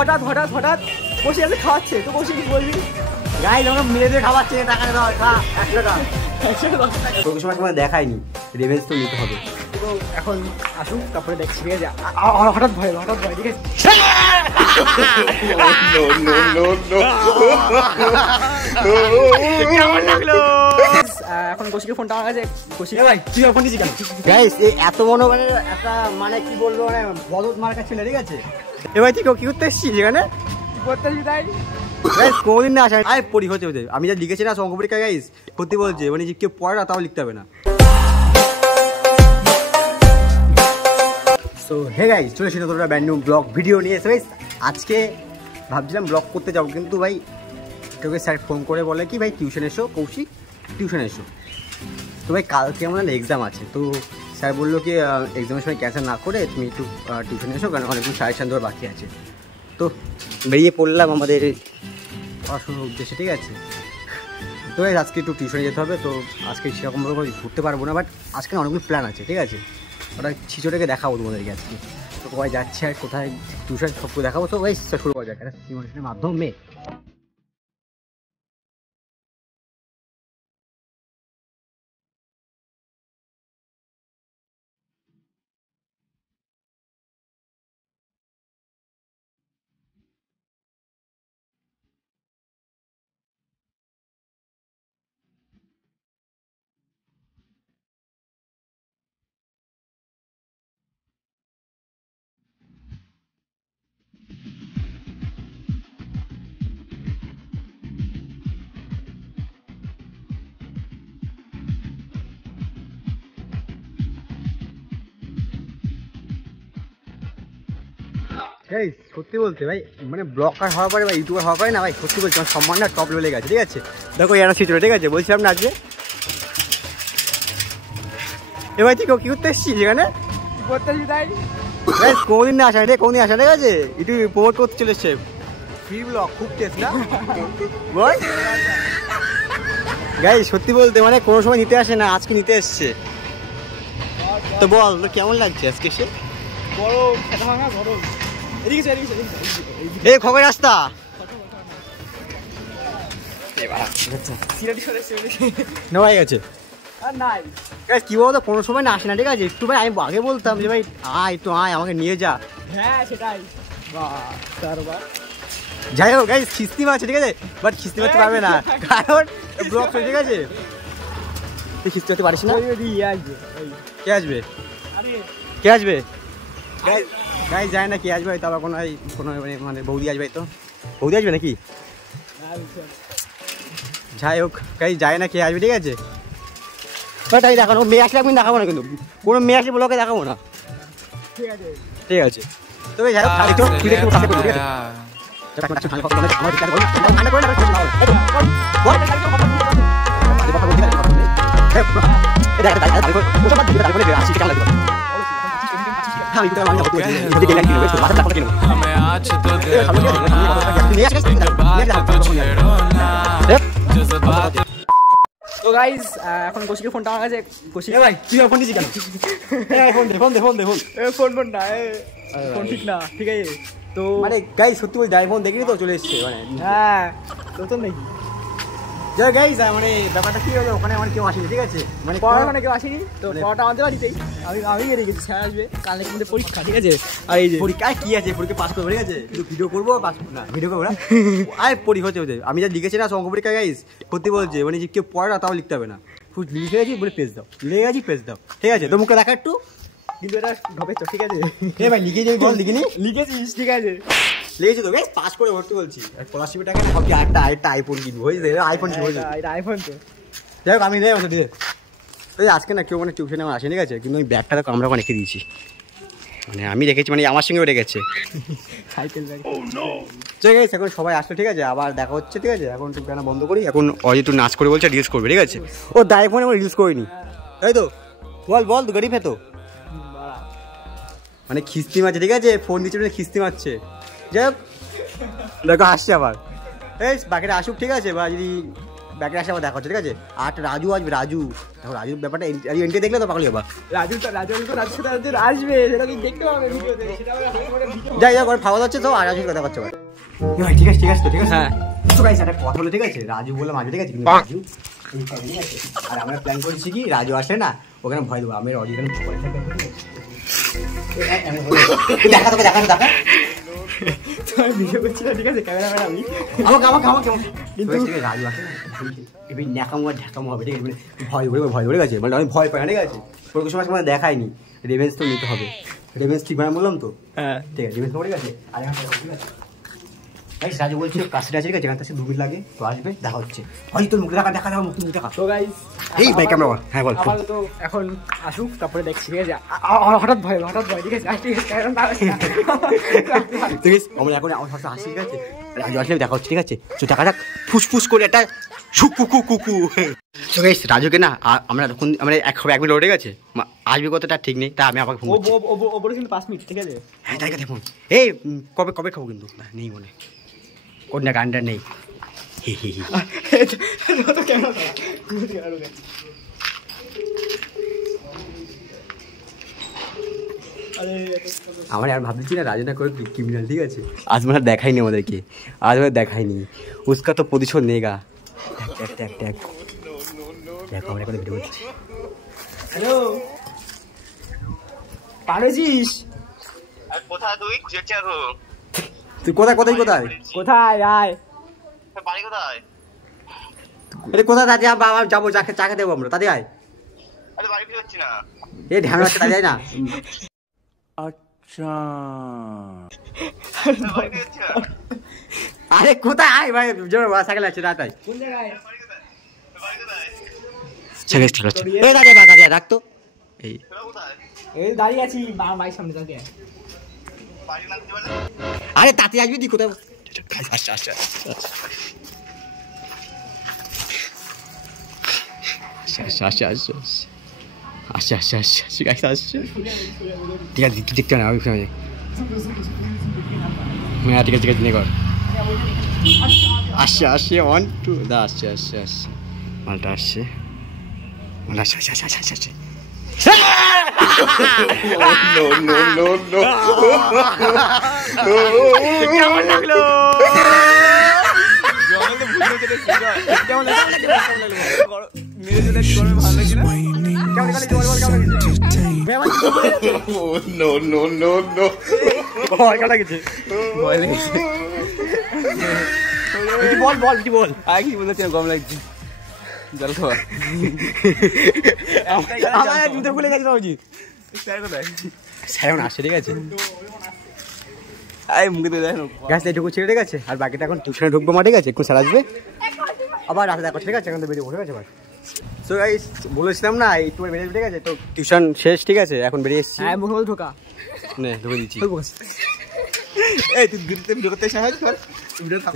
হঠাৎ হঠাৎ হঠাৎ বসে আছে খাওয়াচ্ছে, তো বসে কি বলবি? গাইস আমরা মেয়েদের খাওয়াচ্ছে, টাকা দাও, খা 1 টাকা। তোকে সময় দেখায়নি, রিভেঞ্জ তো নিতে হবে। তো এখন আসুক, তারপরে দেখছি। ঠিক আছে, হঠাৎ ভয় ঠিক আছে। কেমন লাগলো? এখন কৌশিকের ফোনটা আমার কাছে। কৌশিক ভাই তুই ফোন দিচ্ছি কেন? গাইস এই এত মনে মানে একটা মানে কি বলবো, মানে বদত মার্কা ছিল। ঠিক আছে, এবার তুই কি করতে এসছিস এখানে? করতে এসছি তাই গাইস, কোনদিন না আসা। আয় পড়ি হচ্ছে আমি যা লিখেছি না অঙ্ক পরীক্ষা গাইস, সত্যি বলছে মানে যে কেউ পড়ে না তাও লিখতে হবে না। সো হে গাইস, চলে এসেছি নতুন একটা ব্র্যান্ড নিউ ব্লগ ভিডিও নিয়ে এসে। গাইস আজকে ভাবছিলাম ব্লগ করতে যাবো, কিন্তু ভাই তোকে স্যার ফোন করে বলে কি ভাই টিউশন এসো, কৌশিক টিউশন এসো। তো ভাই কালকে আমার এক্সাম আছে, তো স্যার বললো কি এক্সামের সময় ক্যান্সেল না করে তুমি একটু টিউশন এসো, কারণ অনেকগুলো সাজেশান দেওয়ার বাকি আছে। তো বেরিয়ে পড়লাম আমাদের পড়াশোনার উদ্দেশ্যে। ঠিক আছে, তো ভাই আজকে একটু টিউশনে যেতে হবে। তো আজকে সেরকমভাবে ঘুরতে পারবো না, বাট আজকে অনেকগুলো প্ল্যান আছে। ঠিক আছে, ওটা ছিচোটাকে দেখাবো তোমাদেরকে আজকে। তো কোথায় যাচ্ছে আর কোথায় টিউশন সবকে দেখাবো। তো ভাই শুরু করা যাক একটা সিমুলেশনের মাধ্যমে। এই সত্যি বলতে ভাই মানে ব্লগার হওয়ার পরে বা ইউটিউবার হওয়ার পরে না ভাই, সত্যি বলছি আমার সম্মানটা টপ লেভেলে গেছে। ঠিক আছে, দেখো এরা ছিল। ঠিক আছে, বলছিলাম না আজকে এবার তুই কি করতে এসছিস এখানে? করতে এসছি তাই কোনদিন না আসা রে, কোনদিন আসা। ঠিক আছে, একটু প্রমোট করতে চলে এসছে ফ্রি ব্লগ, খুব টেস্ট না বল গাইস। সত্যি বলতে মানে কোনো সময় নিতে আসে না, আজকে নিতে এসছে। তো বল তোর কেমন লাগছে আজকে? সে গরম, গরম। এই খবর রাস্তা নেওয়া গেছে কি বলতো, কোনো সময় না আসে না। ঠিক আছে, একটু ভাই আমি আগে বলতাম যে ভাই আয় তো আয়, আমাকে নিয়ে যা। হ্যাঁ সেটাই। যাই হোক গাইস, খিস্তি মারছে। ঠিক আছে, বাট খিস্তি মারতে পারবে না কারণ ব্লগ। ঠিক আছে, তুই খিস্তি করতে পারিস না। কে আসবে? কে আসবে? গাইস যায় না কে আসবে, হয়তো আবার কোনো মানে বৌদি আসবে। তো বৌদি আসবে নাকি? যাই হোক গাইস যায় না কে আসবে। ঠিক আছে, তাই দেখানো মেয়ে আসলে আমি দেখাবো না, কিন্তু কোনো মেয়ে আসলে ব্লগে দেখাবো না। ঠিক আছে, তবে যাই হোক একটু তো গাইস এখন কৌশিকের ফোনটা আমার কাছে। কৌশিক ভাই তুই ফোন দিচ্ছি কেন? ফোন দে ফোন দে ফোন দে ফোন ফোন না, ফোন ঠিক না। ঠিক আছে, তো মানে গাইস সত্যি বলছি আইফোন দেখিনি তো চলে এসছে মানে। হ্যাঁ নতুন নাকি? যাই গাইস মানে ব্যাপারটা কি হলো, ওখানে আমার কেউ আসেনি। ঠিক আছে, মানে ওখানে কেউ আসেনি, তো পড়াটা আমাদের বাড়িতেই আমি রেখেছি। স্যার আসবে কালকে মধ্যে পরীক্ষা। ঠিক আছে, আর এই যে পরীক্ষায় কি আছে, পরীক্ষা পাস করবো। ঠিক আছে, কিন্তু ভিডিও করবো পাস না, ভিডিও করবো না। আয় পরীক্ষা হচ্ছে আমি যা লিখেছি না অঙ্ক পরীক্ষা গাইস, সত্যি বলছে মানে যে কেউ পড়ে না তাও লিখতে হবে না। লিখে গেছি বলে পেজ দাও, লিখে গেছি পেজ দাও। ঠিক আছে, তো মুখে দেখা একটু, কিন্তু এটা ঢপে তো। ঠিক আছে ভাই লিখে যাবি, বল লিখিনি লিখেছিস? ঠিক আছে লিখেছি তো, বেশ পাস করে ভর্তি বলছি। আর স্কলারশিপের টাকা না ভাবছি আরেকটা আইফোন কিনবো। হয়েছে আইফোন কি হয়েছে? আইফোন তো যাই হোক আমি দেয় দিয়ে আজকে না কেউ মানে টিউশনে আমার আসে। ঠিক আছে, কিন্তু আমি ব্যাগটা তো আমরা রেখে দিয়েছি, মানে আমি রেখেছি মানে আমার সঙ্গেও রেখেছে সাইকেল ব্যাগ। ঠিক আছে, এখন সবাই আসলো। ঠিক আছে, আবার দেখা হচ্ছে। ঠিক আছে, এখন একটু গানা বন্ধ করি। এখন অজ একটু নাচ করে বলছে রিলস করবে। ঠিক আছে, ও দায় ফোনে আমার রিলস করিনি তাই তো। বল বল তো গরিব তো মানে খিস্তি মারছে। ঠিক আছে, ফোন দিচ্ছে খিস্তি মারছে। যাই হোক দেখো আসছে আবার। এই বাকিটা আসুক। ঠিক আছে, বা যদি ব্যাকে আসলে আবার দেখা হচ্ছে, ঠিক আছে? আর রাজু আসবে, রাজু দেখো, রাজুর ব্যাপারটা এন্ট্রি দেখলে তো পাগলি হবা। রাজু আসবে, সেটা দেখতে হবে ভিডিওতে, যাই যাক খাওয়া যাচ্ছে তো, আর রাজুর কথা করছে। ভাই ঠিক আছে তো, ঠিক আছে। হ্যাঁ তো গাইস একটা কথা হলো, ঠিক আছে? রাজু বললাম আসবে, ঠিক আছে? রাজু আর আমরা প্ল্যান করছি কি, রাজু আসে না ওখানে ভয় দেবো, আমি রাজু দেখা তোকে দেখা ভিডিও করছি না, ঠিক আছে? ক্যামেরাম্যান আমি, আমাকে কিন্তু রাজু আসে না এবার ঢাকামো হবে, ঠিক আছে? মানে ভয় ধরে গেছে, মানে আমি ভয় পাই না, ঠিক আছে? কোনো সময় মানে দেখায়নি, রেভেন্স তো নিতে হবে, রেভেন্স ঠিক মানে বললাম তো। হ্যাঁ ঠিক আছে, রেভেন্স ঠিক আছে। আর গাইস রাজু বলছে কাছে আছে, ঠিক আছে? এখান থেকে 2 মিনিট লাগে, তো আসবে, দেখা হচ্ছে। ভাই তোর মুখ দেখা মুখ দেখা। তো গাইস এই ভাই ক্যামেরা, হ্যাঁ বল। তো এখন আসুক, তারপরে দেখছি, ঠিক আছে? হঠাৎ ভয়, ঠিক আছে? ঠিক আছে আমরা এখন আমার সাথে আসি, ঠিক আছে? রাজু আসলে দেখা হচ্ছে, ঠিক আছে? তো দেখা যাক ফুসফুস করে একটা কুকু। তো গাইস রাজুকে না আমরা তখন আমরা 1 মিনিট ঠিক আছে, আসবে কতটা ঠিক নেই, তা আমি আমাকে ফোন করছি। ও বলে কিন্তু 5 মিনিট, ঠিক আছে? হ্যাঁ তাই কথা ফোন। এই কবে খাবো কিন্তু নেই মনে, কোন না গানটা নেই। আমার আর ভাবছি না রাজু না করে ক্রিমিনাল, ঠিক আছে? আজ মানে দেখায়নি আমাদেরকে, আজ মানে দেখায়নি, উসকা তো প্রতিশোধ নেগা। দেখো আমরা এখন ভিডিও করছি। হ্যালো পারেছিস? কোথায় তুই? তুই কোথায় আয় বাড়ি কোথায়? আরে কোথায় দাদি, আমরা যাবো, চাকে দেবো আমরা, তাদের আয়। আরে বাড়ি ফিরে যাচ্ছি না। এ ধ্যান রাখতে তাদের না। আচ্ছা আরে কোথায় আয় ভাই, জোর সাইকেল আছে রাত আয়। কোন জায়গায়? ঠিক আছে এই দাদা রাখতো এই দাঁড়িয়ে আছি বাইক সামনে, তাকে আরে তাতে আসবি দি কোথায়? ঠিক আছে দেখতে না, হ্যাঁ ঠিক আছে কর। আসছে 1 2 দা আসছে মালটা আসছে। কেমন লাগলো? বল আর কি বলতে গরম লাগছে, জল খাওয়া। আমার জুতো খুলে গেছে বাবুজি, স্যার আসছে, ঠিক আছে? মুখে দেখো গাছ এটুকু ছেড়ে, ঠিক আছে? আর বাকিটা এখন টিউশনে ঢুকবো মা, ঠিক আছে? একটু স্যার আসবে আবার রাতে দেখো, ঠিক আছে? এখন তো বেরিয়ে ঠিক আছে ভাই। সো গাইস বলেছিলাম না একটু বেরিয়ে, ঠিক আছে? তো টিউশন শেষ, ঠিক আছে? এখন বেরিয়ে এসেছি। হ্যাঁ মুখ ঢোকা নে ঢুকে দিচ্ছি। এই তুই ঘুরতে ভিডিও করতে সাহায্য কর।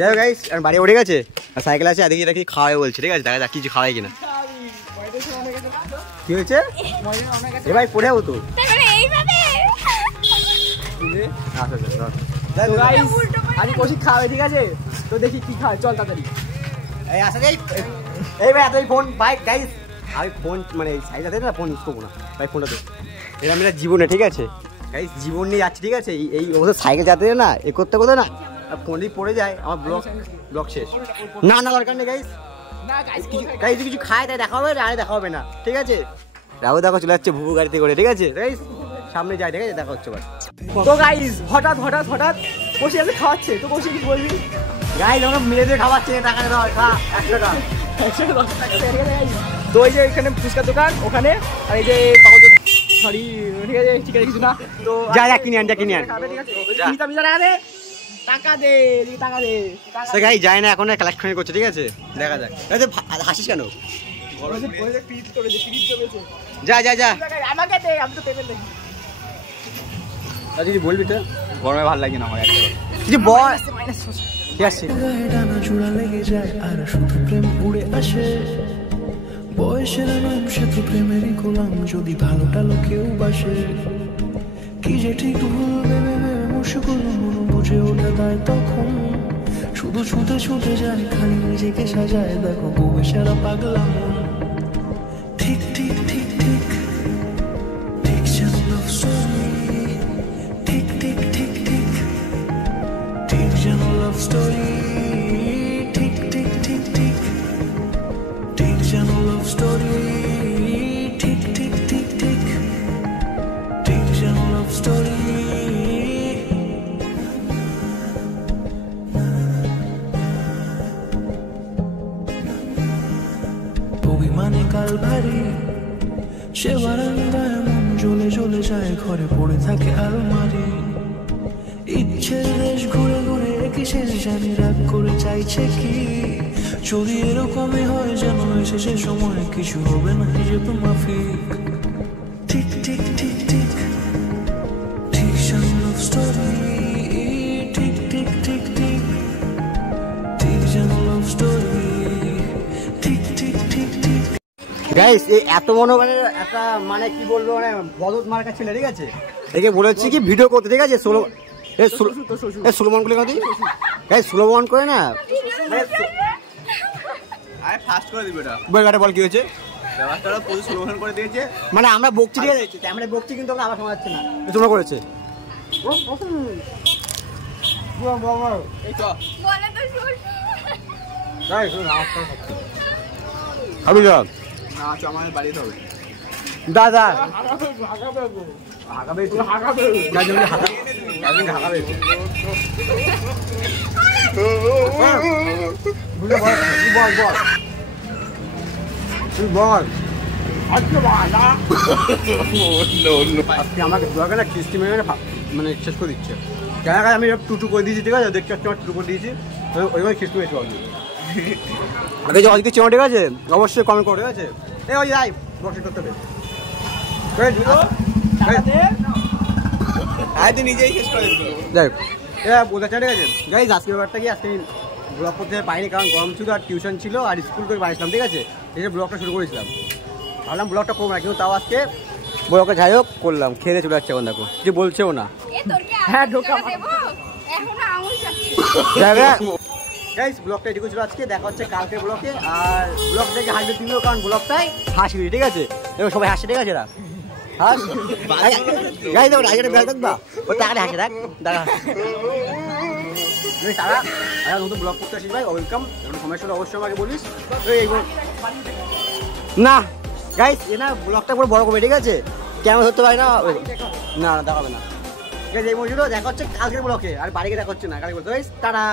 যাই হোক গাইস আর বাড়ি উঠে গেছে, আর সাইকেল আছে, এদিকে দেখি খাওয়াই বলছে, ঠিক আছে? দেখা যাক কিছু খাওয়াই কিনা। কি হয়েছে এ ভাই? পড়ে যাবো তো আজ কৌশিক খাওয়াবে, ঠিক আছে? তো দেখি কি খাওয়ায়, চল তাড়াতাড়ি। এই আসা যাই। এই ভাই এত ফোন বাইক গাইস, আমি ফোন মানে সাইজ আছে না, ফোন ইউজ করবো না ভাই, ফোনটা তো এটা মেরা জীবনে, ঠিক আছে গাইস? জীবন নিয়ে যাচ্ছি, ঠিক আছে? এই অবস্থা সাইকেল যাতে না এ করতে না, আর ফোনই পড়ে যায়, আমার ব্লগ শেষ। না দরকার নেই গাইস, কিছু খায় তাই দেখা হবে, আরে দেখা হবে না, ঠিক আছে? রাহু দেখো চলে যাচ্ছে ভুবু গাড়িতে করে, ঠিক আছে গাইস? সামনে যাই, ঠিক আছে? দেখা হচ্ছে। তো গাইস হঠাৎ কৌশিক এসে খাওয়াচ্ছে, তো কৌশিক কি বলবি? গাইস আমরা মিলে দিয়ে খাওয়াচ্ছে, টাকা দাও, খা 100 টাকা। তো এই যে এখানে ফুচকার দোকান ওখানে, আর এই যে পাগল সরি, ঠিক আছে? ঠিক আছে কিছু না, তো যা কিনে আন, টাকা দে। তো গাইস যায় না এখন, কালেকশন করছে, ঠিক আছে? দেখা যাক। হাসিস কেন? যা আমাকে দে, আমি তো পেমেন্ট দেখি। যদি বলবি তো, গরমে ভালো লাগে না আমার একটা কিছু বল। কি আসছে? ডানা জোড়া লেগে যায় আর শুধু প্রেম উড়ে আসে, বয়সের নাম সে তো প্রেমেরই গোলাম, যদি ভালোটা লোকেও বাসে। কি যে ঠিক ভুল ভেবে মুশকিল মন বুঝে ওঠে তাই তখন শুধু ছুটে ছুটে যায়, খালি নিজেকে সাজায়, দেখো বউয়ে সেরা পাগলা মন। ঠিক ঠিক ঠিক ঠিক ঠিক যেন লাভ স্টোরি, ঠিক ঠিক ঠিক ঠিক ঠিক যেন লাভ স্টোরি, ঠিক ঠিক ঠিক ঠিক ঠিক যেন লাভ স্টোরি, ঠিক ঠিক ঠিক ঠিক ঠিক যেন লাভ স্টোরি। অভিমানে কাল ভারী, সে বারান্দায় মন জ্বলে জ্বলে যায়, ঘরে পড়ে থাকে আলমারি। ইচ্ছের দেশ ঘুরে ঘুরে একই শেষ জানি, রাগ করে চাইছে কি যদি এরকমই হয় যেন এসে সে সময় কিছু হবে না হিসেবে মাফিক। ঠিক ঠিক ঠিক ঠিক ঠিক যেন লাভ স্টোরি, ঠিক ঠিক ঠিক ঠিক ঠিক যেন লাভ স্টোরি, ঠিক ঠিক ঠিক ঠিক। গাইস এই এত বড় মানে একটা মানে কি বলবো মানে বদত মার্কা ছেলে, ঠিক আছে? একে বলেছি কি ভিডিও করতে, ঠিক আছে? সুলোমন করে কাঁদি গাইস, সুলোমন করে না আরে ফাস্ট করে দিবে এটা। বইগাটা বল কি হয়েছে? ব্যবস্থাটা পুরো সুলোমন করে দিয়েছে। মানে আমরা বকছি, ঠিক আছে? ক্যামেরায় বকছি কিন্তু আমরা আবার শোনা যাচ্ছে না, তোমরা করেছে। এই তো বলে তো শুন। গাইস আমি যা না চ আমাদের বাড়িতে হবে। দাদা হাগাবে তুই হাগাবে। গাইজ আমি হাগাবে। বুঝলে বল বল বল তুই বল। আজকে বালা আজকে আমাকে দুয়াকে না কিস্তি মেরে মানে শেষ করে দিচ্ছে। কেন আমি টুটু করে দিয়েছি, ঠিক আছে? দেখতে পাচ্ছি আমার টুটু করে দিয়েছি, ওইভাবে কিস্তি মেরেছি অলরেডি। আগে যে অজিতের চেনা, ঠিক আছে? অবশ্যই কমেন্ট করো, ঠিক আছে? এই ওই যাই বসে করতে হবে নিজেই শেষ করে দিল। যাই বোঝা, ঠিক আছে? গাইজ আজকে ব্যাপারটা কি, আজকে ব্লগ করতে পারিনি কারণ গরম ছিল আর টিউশন ছিল আর স্কুল থেকে বাড়িছিলাম, ঠিক আছে? এই যে ব্লগটা শুরু করেছিলাম, ভাবলাম ব্লগটা করবো না, কিন্তু তাও আজকে ব্লগটা যাই হোক করলাম। খেয়ে চলে যাচ্ছে এখন, দেখো যে বলছেও না। হ্যাঁ ঢোকা দেবো এখন আঙুল যাচ্ছে। গাইস ব্লগটা এটুকু ছিল আজকে, দেখা হচ্ছে কালকে ব্লগে। আর ব্লগ থেকে হাসবে তুমিও, কারণ ব্লগটাই হাসি, ঠিক আছে? এবং সবাই হাসছে, ঠিক আছে? এরা হাস গাইস দেখো রাইজারে বেল দেখবা, ও টাকাটা হাসে দেখ দাঁড়া। তারা নতুন ব্লগ করতে আসিস ভাই, ওয়েলকাম। এবং সমস্যা হলে অবশ্যই আমাকে বলিস। না গাইস এ না ব্লগটা পুরো বড় করবে, ঠিক আছে? ক্যামেরা ধরতে পারি না, না দেখাবে না। ঠিক আছে এই মজুরও দেখা হচ্ছে কালকের ব্লগে, আর বাড়িকে দেখা হচ্ছে না কালকে। তারা